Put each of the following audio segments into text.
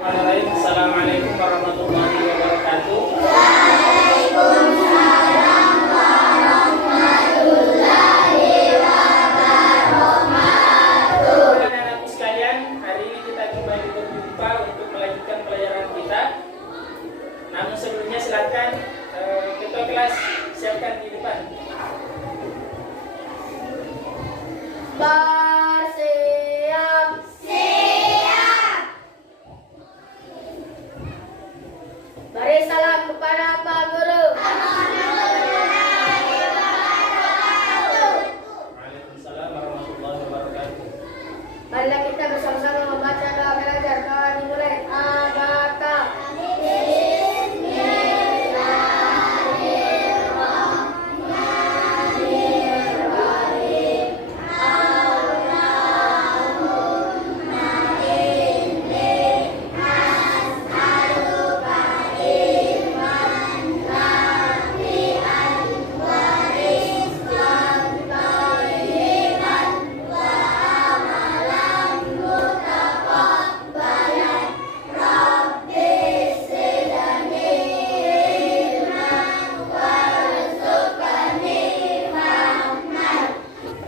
Assalamualaikum warahmatullahi wabarakatuh. Waalaikumsalam warahmatullahi wabarakatuh. Anak-anakku sekalian, hari ini kita kembali berjumpa untuk melanjutkan pelajaran kita. Namun sebelumnya silakan ketua kelas siapkan di depan. Bersiap. Siap. Beri salam kepada Pak Guru. Waalaikumsalam warahmatullahi wabarakatuh. Marilah kita bersama-sama membaca doa belajar. Doa dimulai. Abata.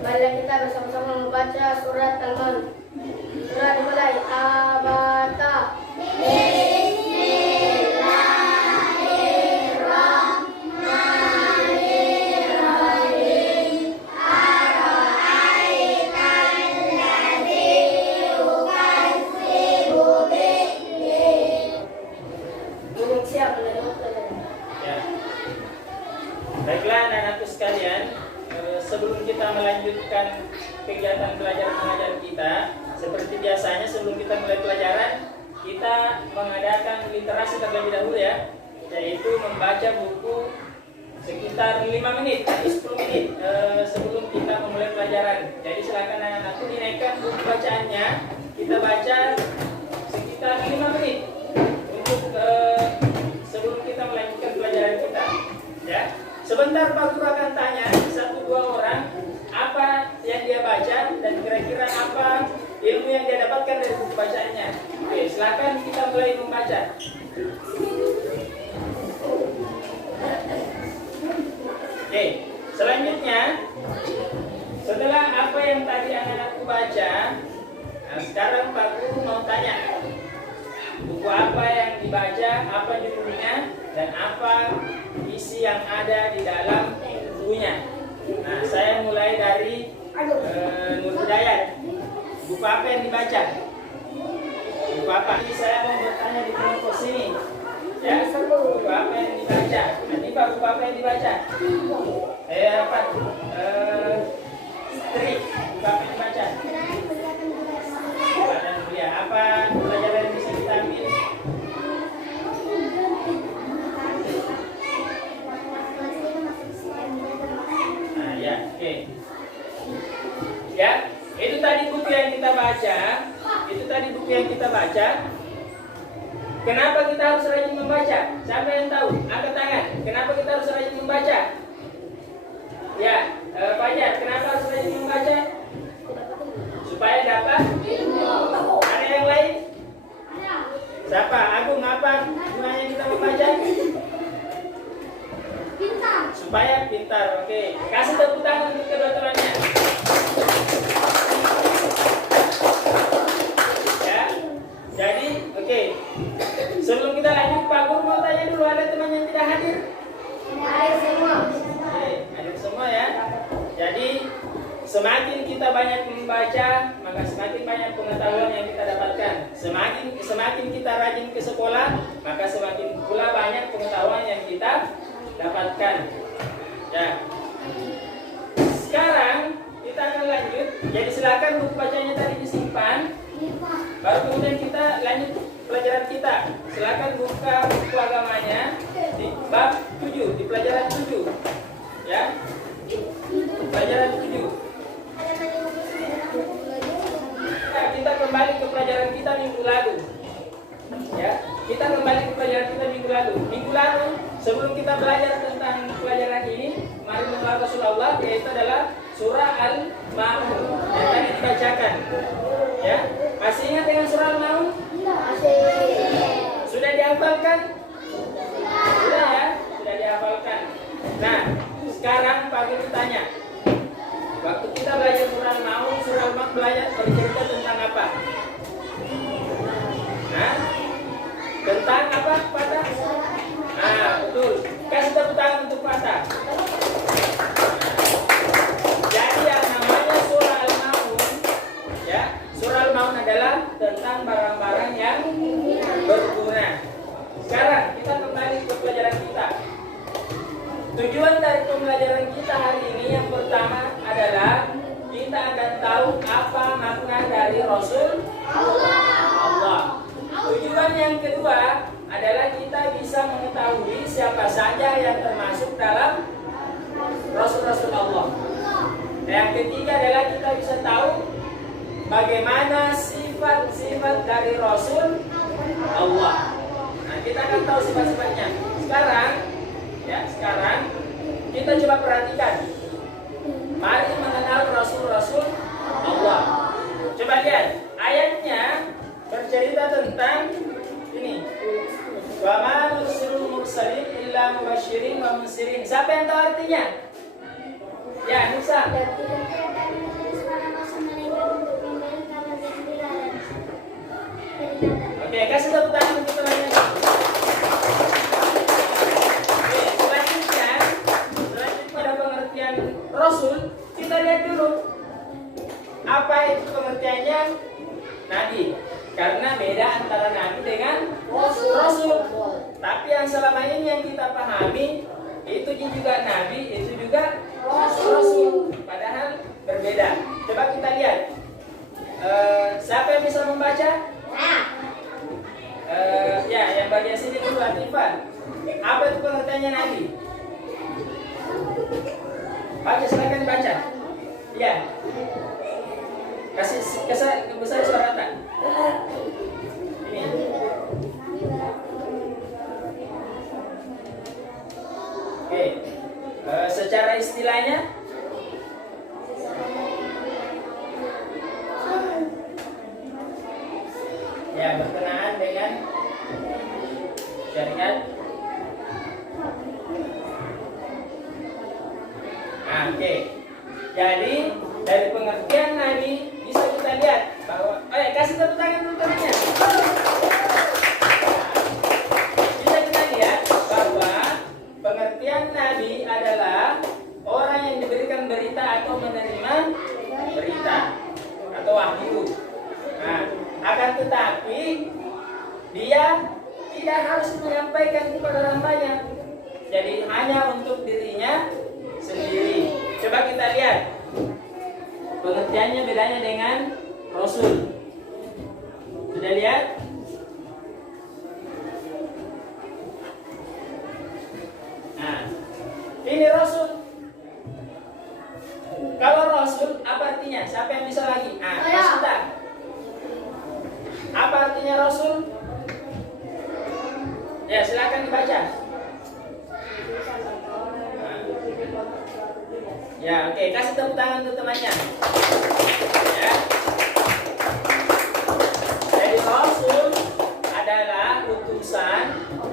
Marilah kita bersama-sama membaca surat Al-Mulk. Surat dimulai. Abata. Belum siap menerima pelajaran. Ya. Baiklah anak-anakku sekalian, sebelum kita melanjutkan kegiatan belajar mengajar kita, seperti biasanya sebelum kita mulai pelajaran, kita mengadakan literasi terlebih dahulu ya, yaitu membaca buku sekitar 5 menit atau 10 menit sebelum kita memulai pelajaran. Jadi silakan anak-anakku dinaikkan buku bacaannya, kita baca sekitar 5 menit untuk sebelum kita melanjutkan pelajaran kita. Ya, sebentar Pak Guru akan tanya 1-2 orang apa yang dia baca dan kira-kira apa ilmu yang dia dapatkan dari buku bacaannya. Oke, silakan kita mulai membaca. Oke, selanjutnya setelah apa yang tadi anak-anakku baca, nah sekarang Pak Guru mau tanya buku apa yang dibaca, apa judulnya, dan apa isi yang ada di dalam bukunya. Nah, saya mulai dari Nur Hidayat. Buku apa yang dibaca? Buku apa? Ini saya mau bertanya di kelompok sini. Ya, buku apa yang dibaca? Nanti Pak, buku apa yang dibaca? Apa? Istri. Buku apa yang dibaca? Dan kuliah. Apa pelajaran yang bisa kita ambil? Nah, ya, oke. Ya, itu tadi buku yang kita baca. Itu tadi buku yang kita baca. Kenapa kita harus rajin membaca? Siapa yang tahu? Angkat tangan. Kenapa kita harus rajin membaca? Ya, Fajar, kenapa harus rajin membaca? Supaya dapat ilmu. Ada yang lain? Siapa? Agung, apa gunanya kita membaca? Pintar. Supaya pintar. Oke. Kasih tepuk tangan untuk kedua temannya. Ya. Jadi, oke. Sebelum kita lanjut, Pak Guru mau tanya dulu, ada teman yang tidak hadir? Hai semua. Oke, hadir semua ya. Jadi, semakin kita banyak membaca, maka semakin banyak pengetahuan yang kita dapatkan. Semakin kita rajin ke sekolah, maka semakin pula banyak pengetahuan yang kita dapatkan. Ya. Sekarang kita akan lanjut. Jadi silakan buku bacanya tadi disimpan. Baru kemudian kita lanjut pelajaran kita. Silakan buka buku agamanya di bab 7, di pelajaran 7. Ya. Pelajaran 7. Nah, kita kembali ke pelajaran kita minggu lalu. Ya, kita kembali ke pelajaran kita minggu lalu. Minggu lalu sebelum kita belajar tentang pelajaran ini, mari mengenal Rasulullah, yaitu adalah surah Al-Ma'un yang tadi dibacakan. Ya, masih ingat dengan surah Al-Ma'un? Masih. Sekarang Pak Guru tanya, waktu kita belajar surah Al-Maun belajar bercerita tentang apa? Hah? Tentang apa, Patah? Ah, betul. Kasih tepuk tangan untuk Patah. Jadi yang namanya surah Al-Maun, ya, surah Al-Maun adalah tentang barang-barang yang berguna. Sekarang kita kembali ke pelajaran kita. Tujuan dari pembelajaran kita hari ini yang pertama adalah kita akan tahu apa makna dari Rasul Allah. Tujuan yang kedua adalah kita bisa mengetahui siapa saja yang termasuk dalam Rasul-Rasul Allah. Yang ketiga adalah kita bisa tahu bagaimana sifat-sifat dari Rasul Allah. Nah, kita akan tahu sifat-sifatnya. Sekarang kita coba perhatikan. Mari mengenal Rasul-Rasul Allah. Coba lihat, ayatnya bercerita tentang ini. Wa ma nursilul mursalin illa mubasysyirin wa munzirin. Siapa yang tahu artinya? Ya, Nusa. Oke, kasih tepuk tangan untuk temannya. Oke, selanjutnya pada pengertian Rasul, kita lihat dulu apa itu pengertiannya Nabi. Karena beda antara Nabi dengan Rasul. Tapi yang selama ini yang kita pahami, itu juga Nabi, itu juga Rasul. Padahal berbeda. Coba kita lihat. Siapa yang bisa membaca? Ya, yang bagian sini dulu, Atifan. Apa itu pengertiannya Nabi? Baca, silakan baca. Ya. Kasih besar suara tak? Ini. Oke. Secara istilahnya ya berkenaan dengan syariat. Oke. Jadi dari pengertian Nabi bisa kita lihat bahwa kasih tepuk tangan dulu temannya. Bisa kita lihat bahwa pengertian Nabi adalah orang yang diberikan berita atau menerima berita atau wahyu. Nah, akan tetapi dia tidak harus menyampaikan kepada orang banyak. Jadi hanya untuk dirinya sendiri. Coba kita lihat pengertiannya bedanya dengan Rasul. Sudah lihat? Nah, ini Rasul. Kalau Rasul apa artinya? Siapa yang bisa lagi? Kita. Apa artinya Rasul? Ya, silakan dibaca. Ya, oke, kasih tepuk tangan untuk temannya. Ya. Jadi Rasul adalah utusan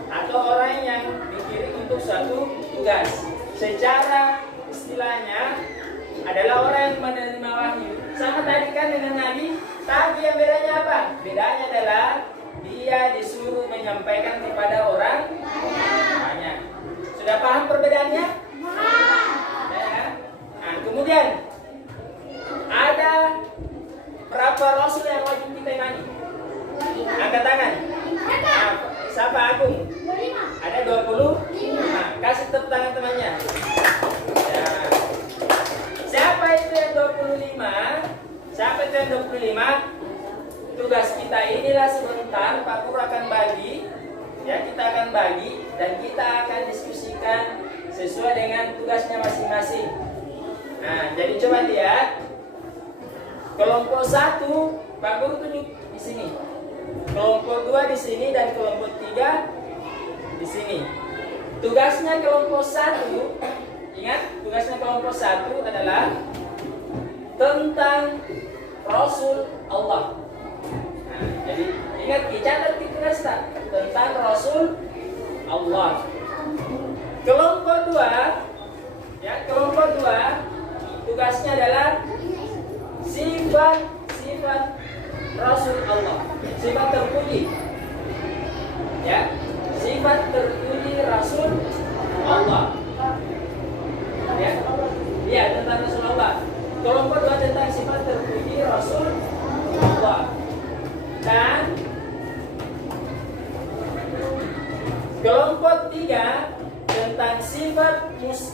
atau orang yang dikirim untuk suatu tugas. Secara istilahnya adalah orang yang menerima wahyu. Sama tadi kan dengan Nabi, tapi yang bedanya apa? Bedanya adalah dia disuruh menyampaikan kepada orang banyak. Sudah paham perbedaannya? Ya. Nah, kemudian ada berapa Rasul yang wajib kita imani? Angkat tangan. Nah, siapa Agung? Ada 20? Nah, kasih tepuk tangan temannya. Ya. Siapa itu yang 25? Siapa itu yang 25? Tugas kita inilah sebentar Pak Pur akan bagi. Ya, kita akan bagi dan kita akan diskusikan sesuai dengan tugasnya masing-masing. Nah, jadi coba lihat. Kelompok 1 Pak Guru tunjuk di sini. Kelompok 2 di sini dan kelompok 3 di sini. Tugasnya kelompok 1, ingat, tugasnya kelompok 1 adalah tentang Rasul Allah. Nah, jadi ingat, dicatat di tugas tentang Rasul Allah. Kelompok 2, ya,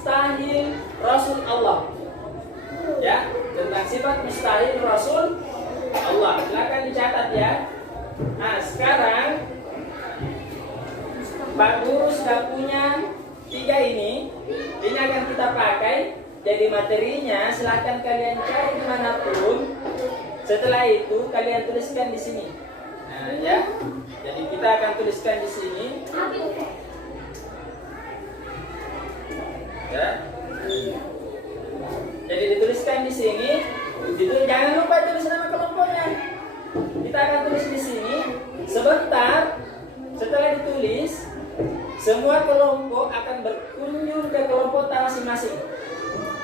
mustahil Rasul Allah. Ya, tentang sifat mustahil Rasul Allah. Silakan dicatat ya. Nah, sekarang Pak Guru sudah punya 3 ini. Ini akan kita pakai. Jadi materinya silakan kalian cari dimanapun. Setelah itu kalian tuliskan di sini. Nah, ya. Jadi kita akan tuliskan di sini. Ya. Jadi dituliskan di sini. Jangan lupa tulis nama kelompoknya. Kita akan tulis di sini. Sebentar setelah ditulis, semua kelompok akan berkunjung ke kelompok masing-masing.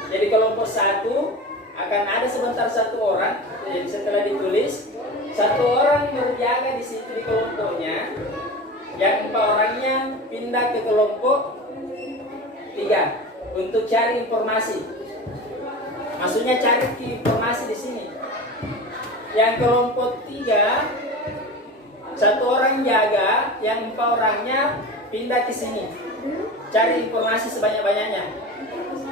Jadi kelompok 1 akan ada sebentar 1 orang. Jadi setelah ditulis, 1 orang berjaga di situ di kelompoknya. Yang 4 orangnya pindah ke kelompok 3 untuk cari informasi. Maksudnya cari informasi di sini. Yang kelompok 3, 1 orang jaga, yang 4 orangnya pindah ke sini. Cari informasi sebanyak-banyaknya.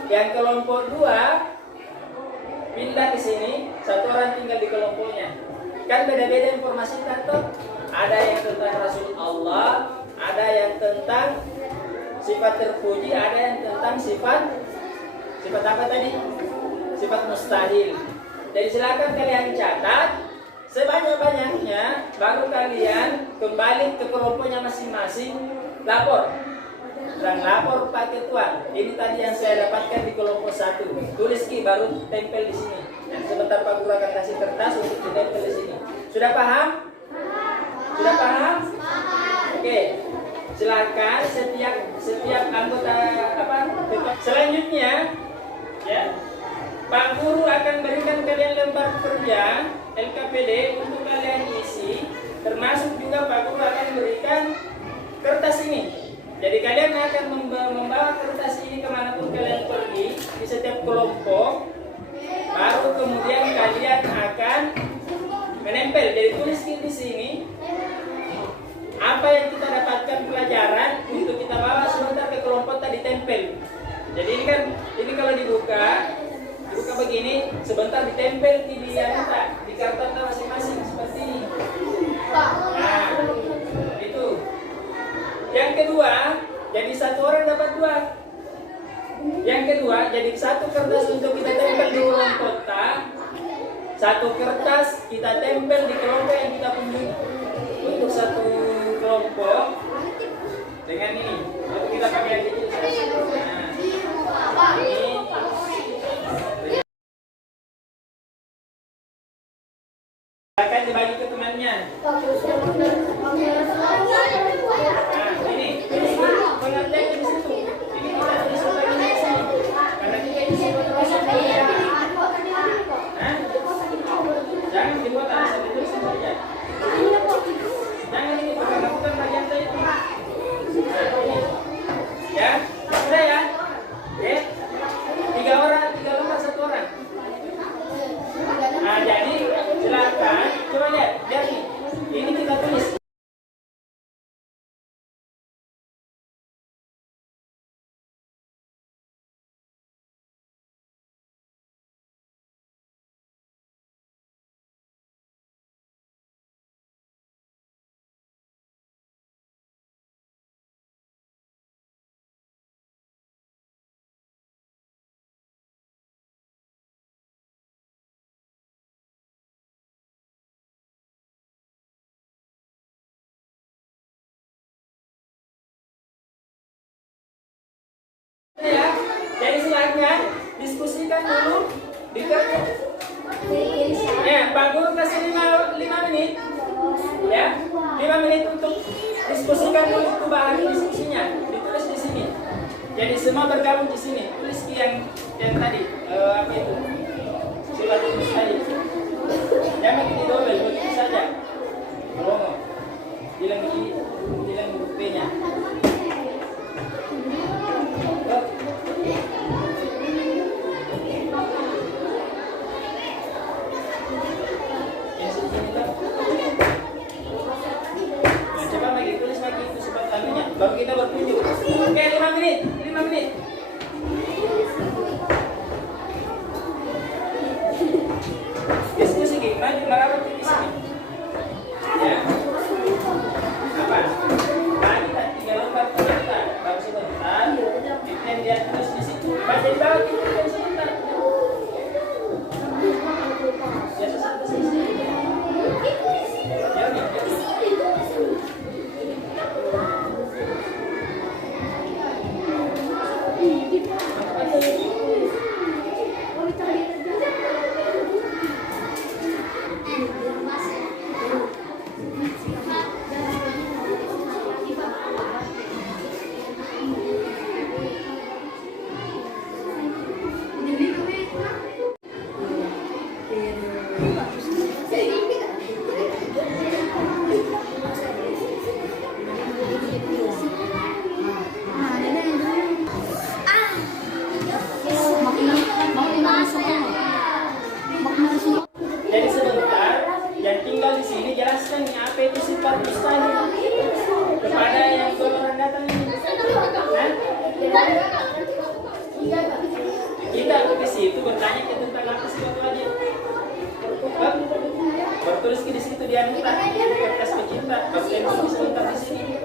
Yang kelompok 2 pindah ke sini, 1 orang tinggal di kelompoknya. Kan beda-beda informasi kan tuh. Ada yang tentang Rasul Allah, ada yang tentang sifat terpuji, ada yang tentang sifat apa tadi? Sifat mustahil. Jadi silakan kalian catat sebanyak-banyaknya, baru kalian kembali ke kelompoknya masing-masing, lapor. Dan lapor Pak Ketua. Ini tadi yang saya dapatkan di kelompok 1. Tulis Ki, baru tempel di sini. Dan sebentar Pak Guru akan kasih kertas untuk ditempel di sini. Sudah paham? Sudah paham? Oke. Silakan setiap anggota selanjutnya ya. Pak Guru akan berikan kalian lembar kerja LKPD untuk kalian isi. Termasuk juga Pak Guru akan berikan kertas ini. Jadi kalian akan membawa kertas ini kemanapun kalian pergi di setiap kelompok. Baru kemudian kalian akan menempel. Jadi tulis di sini apa yang kita dapatkan pelajaran untuk kita bawa sebentar ke kelompok tadi tempel. Jadi ini kalau dibuka begini, sebentar ditempel di karton masing-masing seperti ini. Nah, itu. Yang kedua, jadi 1 orang dapat 2. Yang kedua, jadi 1 kertas untuk kita tempel di kelompok kota, 1 kertas kita tempel di kelompok yang kita kunjungi. Untuk 1 kelompok dengan ini, lalu kita pakai yang ini. Nah, ini akan dibagi ke temannya. Nah, ini pengertian di situ. Ini kita tulis lagi di sini. Karena kita isi terus. Jangan dibuat asal ditulis saja. Jangan ini bukan bagian saya itu. Ya, sudah ya. Oke. 3 orang, 3 lembar 1 orang. Nah, jadi silakan coba lihat nih. Ini kita tulis. Ya, jadi silakan diskusikan dulu di kerja. Pak Guru kasih 5 menit, ya, 5 menit untuk diskusikan dulu itu bahan diskusinya. Ditulis di sini. Jadi semua bergabung di sini. Tulis yang tadi apa itu? Sifat mustahil. Jangan begini double, begitu saja. Ngomong. Bilang B-nya. Baru kita berkunjung. Oke, 5 menit. bawah kita sebentar. Biasa sampai sini. Ya, jadi sebentar, yang tinggal di sini jelaskan nih apa itu sifat mustahil kepada yang golongan datang ini. Hah? Kita ke situ bertanya ke tentang apa sifat wajib. Bertulis di situ dia minta kertas pecinta, bagian tulis sebentar di sini.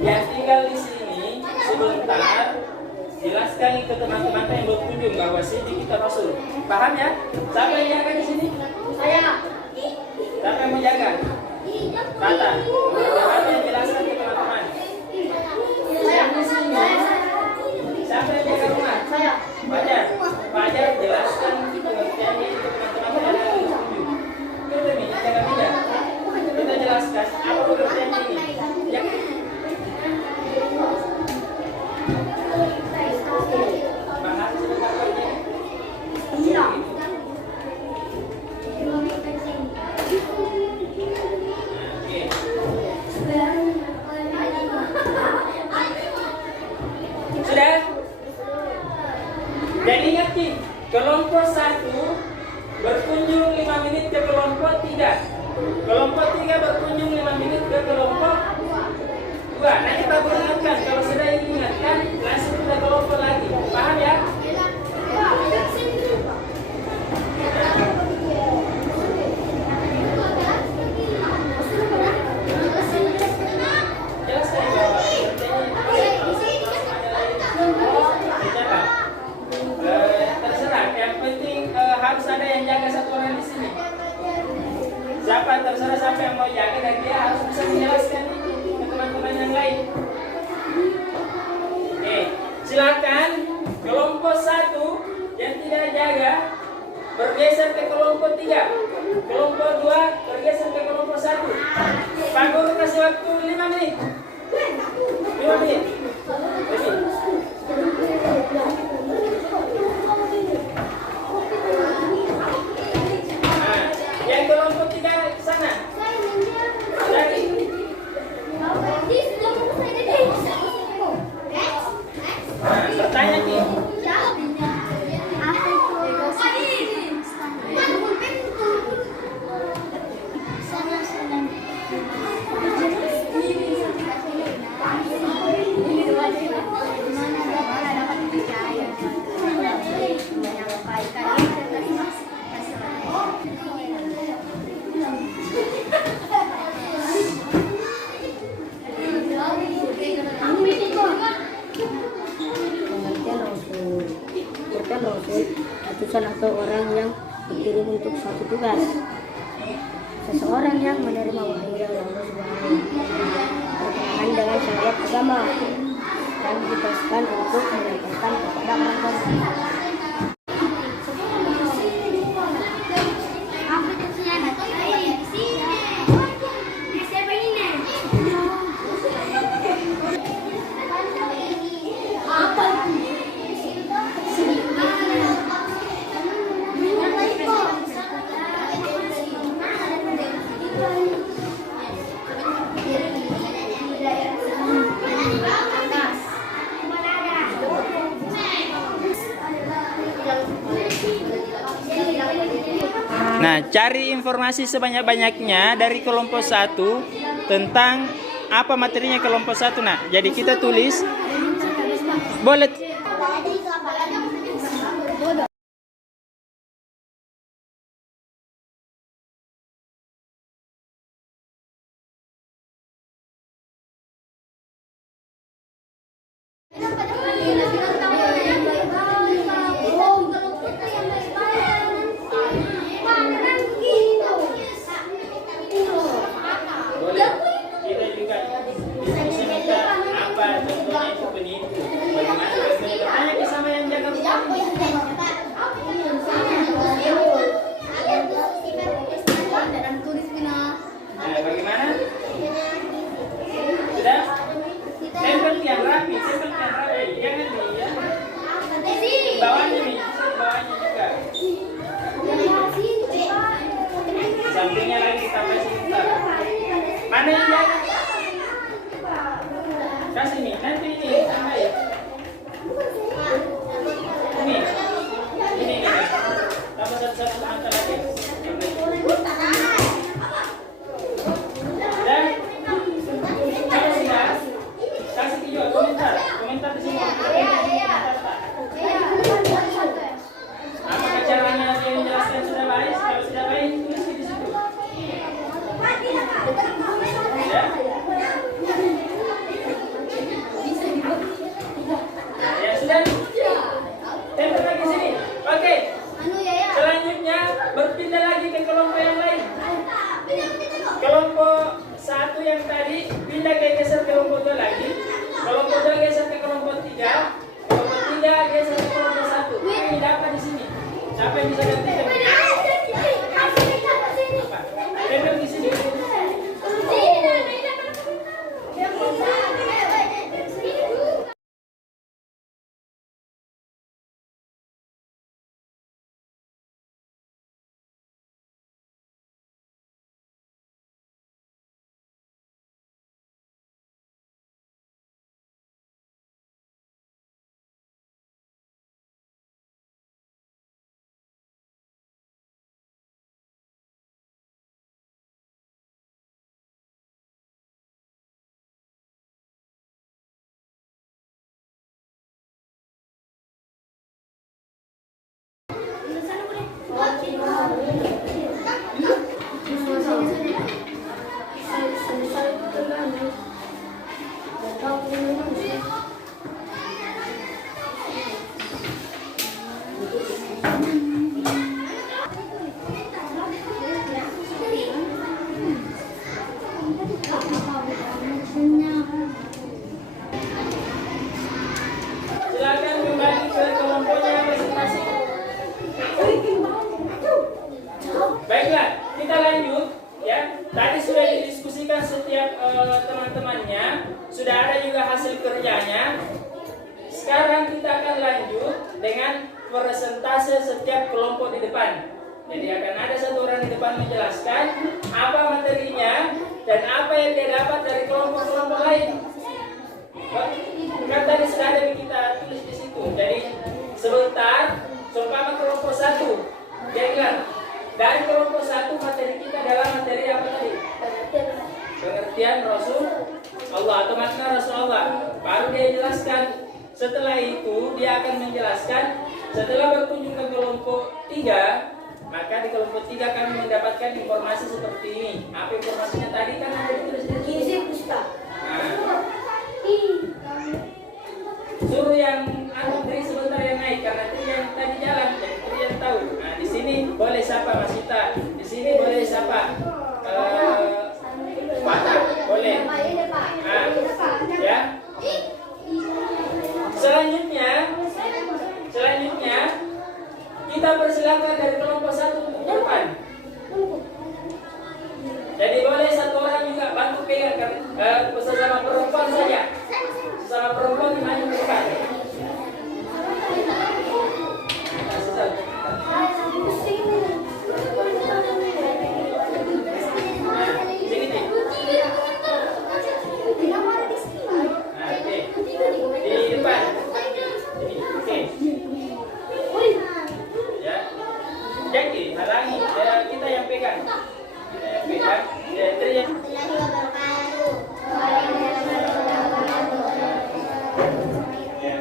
Yang tinggal di sini sebentar. Jelaskan ke teman-teman yang berkunjung bahwa sini kita rasul. Paham ya? Siapa yang jaga di sini? Saya. Siapa yang menjaga? Rata. Rata yang jelaskan ke teman-teman. Yang di sini. Siapa yang jaga rumah? Saya. Fajar. Fajar jelaskan pengertiannya ke teman-teman yang ada berkunjung. Kita nih jaga bidang. Kita jelaskan apa pengertiannya ini. Ya. Bahas sebentar aja. Iya. Oke. Sudah? Dan ingat nih, kelompok 1 berkunjung 5 menit ke kelompok 3. Kelompok 3 berkunjung 5 menit ke kelompok 2. Nah kita ingatkan, kalau sudah diingatkan, langsung kita kelompok lagi. Paham ya? Jelaskan bahwa terserah, yang penting harus ada yang jaga satu orang di sini. Siapa terserah siapa yang mau jaga dan dia harus bisa menjelaskan ke teman-teman yang lain. Oke, silakan kelompok 1 yang tidak jaga bergeser ke kelompok 3. Kelompok 2 bergeser ke kelompok 1. Pak Guru kasih waktu 5 menit. 5 menit. Nah, yang kelompok 3 sana. Lagi. Nah, bertanya nih. Rasul utusan atau orang yang dikirim untuk suatu tugas. Seseorang yang menerima wahyu dari Allah Subhanahu berkenaan dengan syariat agama dan ditugaskan untuk menyampaikan kepada orang lain. Nah, cari informasi sebanyak-banyaknya dari kelompok 1 tentang apa materinya kelompok 1. Nah, jadi kita tulis boleh Siapa yang bisa gantikan? Apa? Tender di sini. Silakan kembali ke kelompoknya presentasi. Baiklah, kita lanjut ya. Tadi sudah didiskusikan setiap teman-temannya, sudah ada juga hasil kerjanya. Sekarang kita akan lanjut dengan persentase setiap kelompok di depan. Jadi akan ada satu orang di depan menjelaskan apa materinya dan apa yang dia dapat dari kelompok-kelompok lain. Kan tadi sudah ada yang kita tulis di situ. Jadi sebentar, seumpama kelompok 1, dia bilang dari kelompok 1 materi kita adalah materi apa tadi? Pengertian Rasul Allah atau makna Rasul Allah. Baru dia jelaskan. Setelah itu dia akan menjelaskan. Setelah berkunjung ke kelompok 3, maka di kelompok 3 kami mendapatkan informasi seperti ini. Apa informasinya tadi kan ada ditulis di sini. Suruh yang Tri sebentar yang naik karena Tri yang tadi jalan, jadi Tri yang tahu. Nah di sini boleh siapa Masita, di sini boleh siapa Mata, boleh. Nah, ya. Selanjutnya kita persilakan dari kelompok 1 untuk depan. Jadi boleh satu orang juga bantu pegang sesama perempuan saja. Sesama perempuan maju ke depan. Jadi halangi kita yang pegang.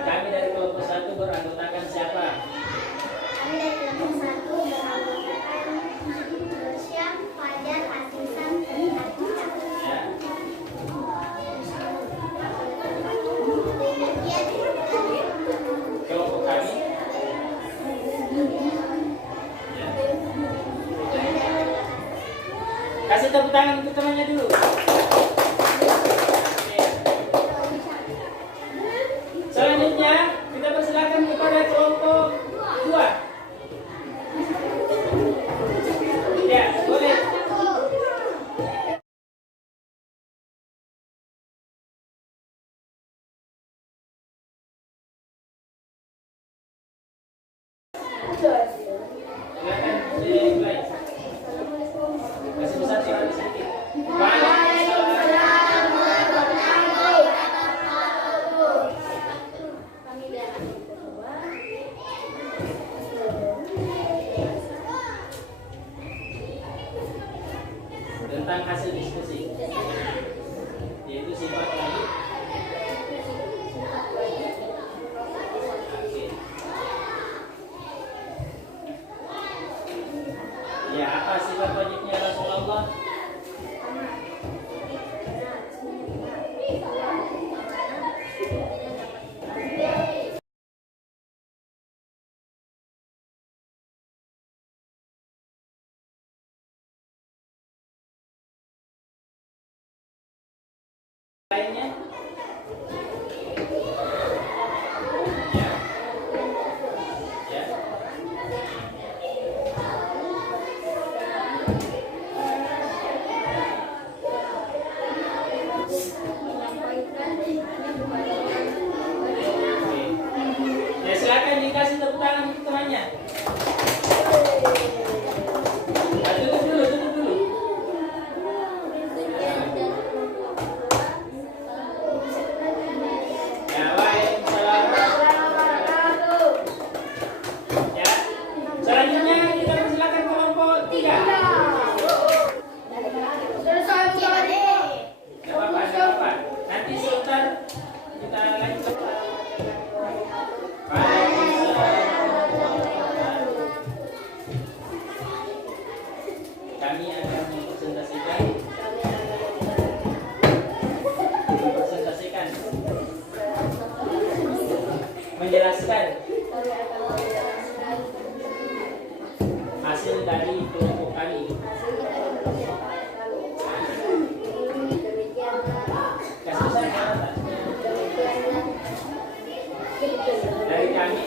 Kami dari kelompok 1 beranggotakan siapa? Kami dari kelompok 1 beranggotakan Syam, Fajar, Asisan, dan Atika. Ya. Kelompok kami. Kasih tepuk tangan untuk temannya dulu. Selanjutnya kita persilakan kepada kelompok 2. Ya, boleh. Silakan dimulai. Kasih besar suara sedikit. Tentang hasil diskusi, yaitu sifat tadi. Oke. menjelaskan hasil dari kelompok kami. Kasih saya mana? Dari kami.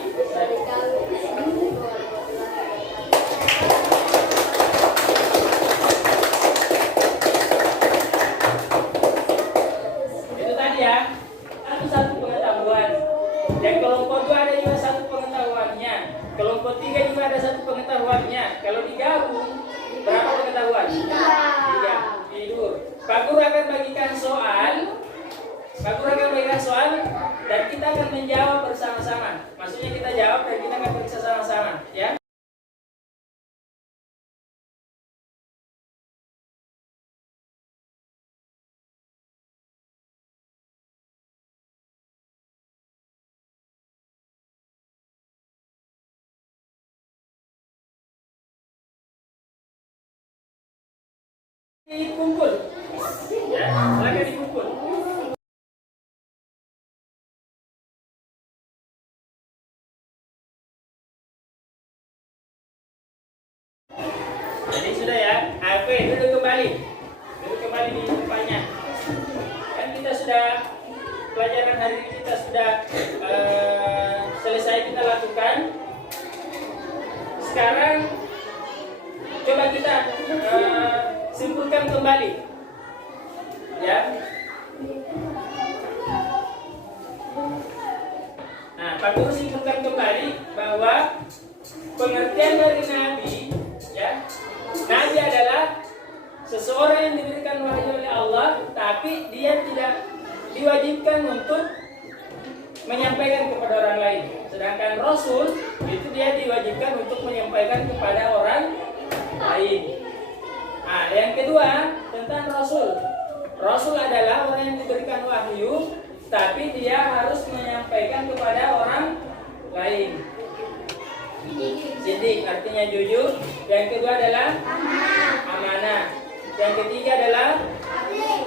Itu tadi ya. Satu pengetahuan. Dan kelompok 2 ada juga satu pengetahuannya. Kelompok 3 juga ada satu pengetahuannya. Kalau digabung berapa pengetahuan? 3. Tidur. Pak Guru akan bagikan soal. Pak Guru akan bagikan soal dan kita akan menjawab bersama-sama. Maksudnya kita jawab dan kita akan periksa sama-sama, ya. Dikumpul, ya, silakan dikumpul. Jadi sudah ya, oke, duduk kembali di tempatnya. Kan kita sudah pelajaran hari ini kita sudah selesai kita lakukan. Sekarang coba kita simpulkan kembali, ya. Nah, Pak Guru simpulkan kembali bahwa pengertian dari Nabi, ya, Nabi adalah seseorang yang diberikan wahyu oleh Allah, tapi dia tidak diwajibkan untuk menyampaikan kepada orang lain. Sedangkan Rasul itu dia diwajibkan untuk menyampaikan kepada orang lain. Nah, yang kedua tentang Rasul. Rasul adalah orang yang diberikan wahyu, tapi dia harus menyampaikan kepada orang lain. Siddiq artinya jujur. Yang kedua adalah amanah. Yang ketiga adalah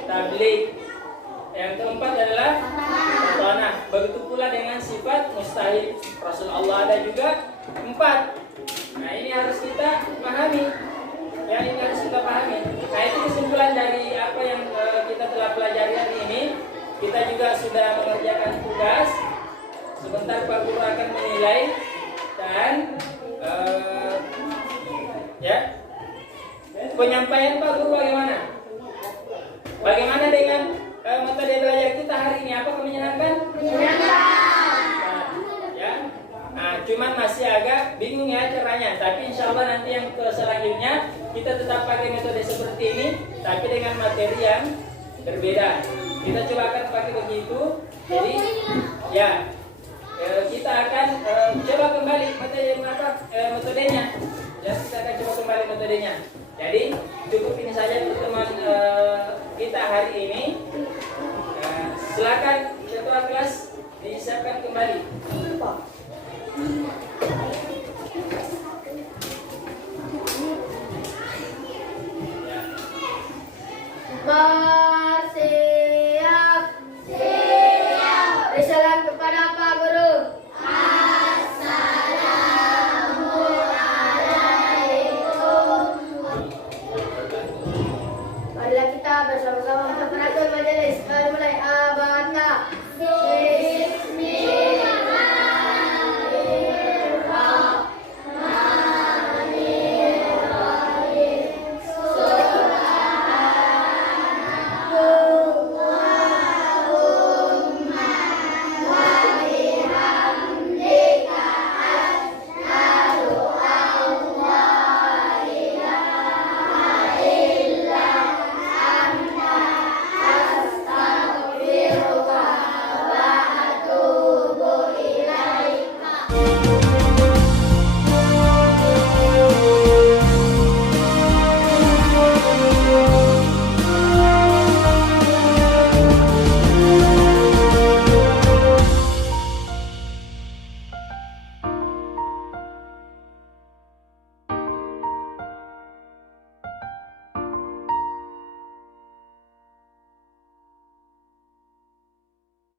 tabligh. Yang keempat adalah tanah. Begitu pula dengan sifat mustahil. Rasul Allah ada juga 4. Nah, ini harus kita pahami. Ya, ini harus kita pahami. Nah, itu kesimpulan dari apa yang kita telah pelajari hari ini. Kita juga sudah mengerjakan tugas. Sebentar Pak Guru akan menilai dan ya, penyampaian Pak Guru bagaimana? Bagaimana dengan metode belajar kita hari ini? Apakah menyenangkan? Menyenangkan. Ya. Nah, cuman masih agak bingung ya caranya. Tapi insya Allah nanti yang selanjutnya kita tetap pakai metode seperti ini, tapi dengan materi yang berbeda. Kita coba akan pakai begitu. Jadi, ya, kita akan coba kembali metodenya. Ya, kita akan coba kembali metodenya. Jadi cukup ini saja pertemuan kita hari ini. Silakan ketua kelas disiapkan kembali.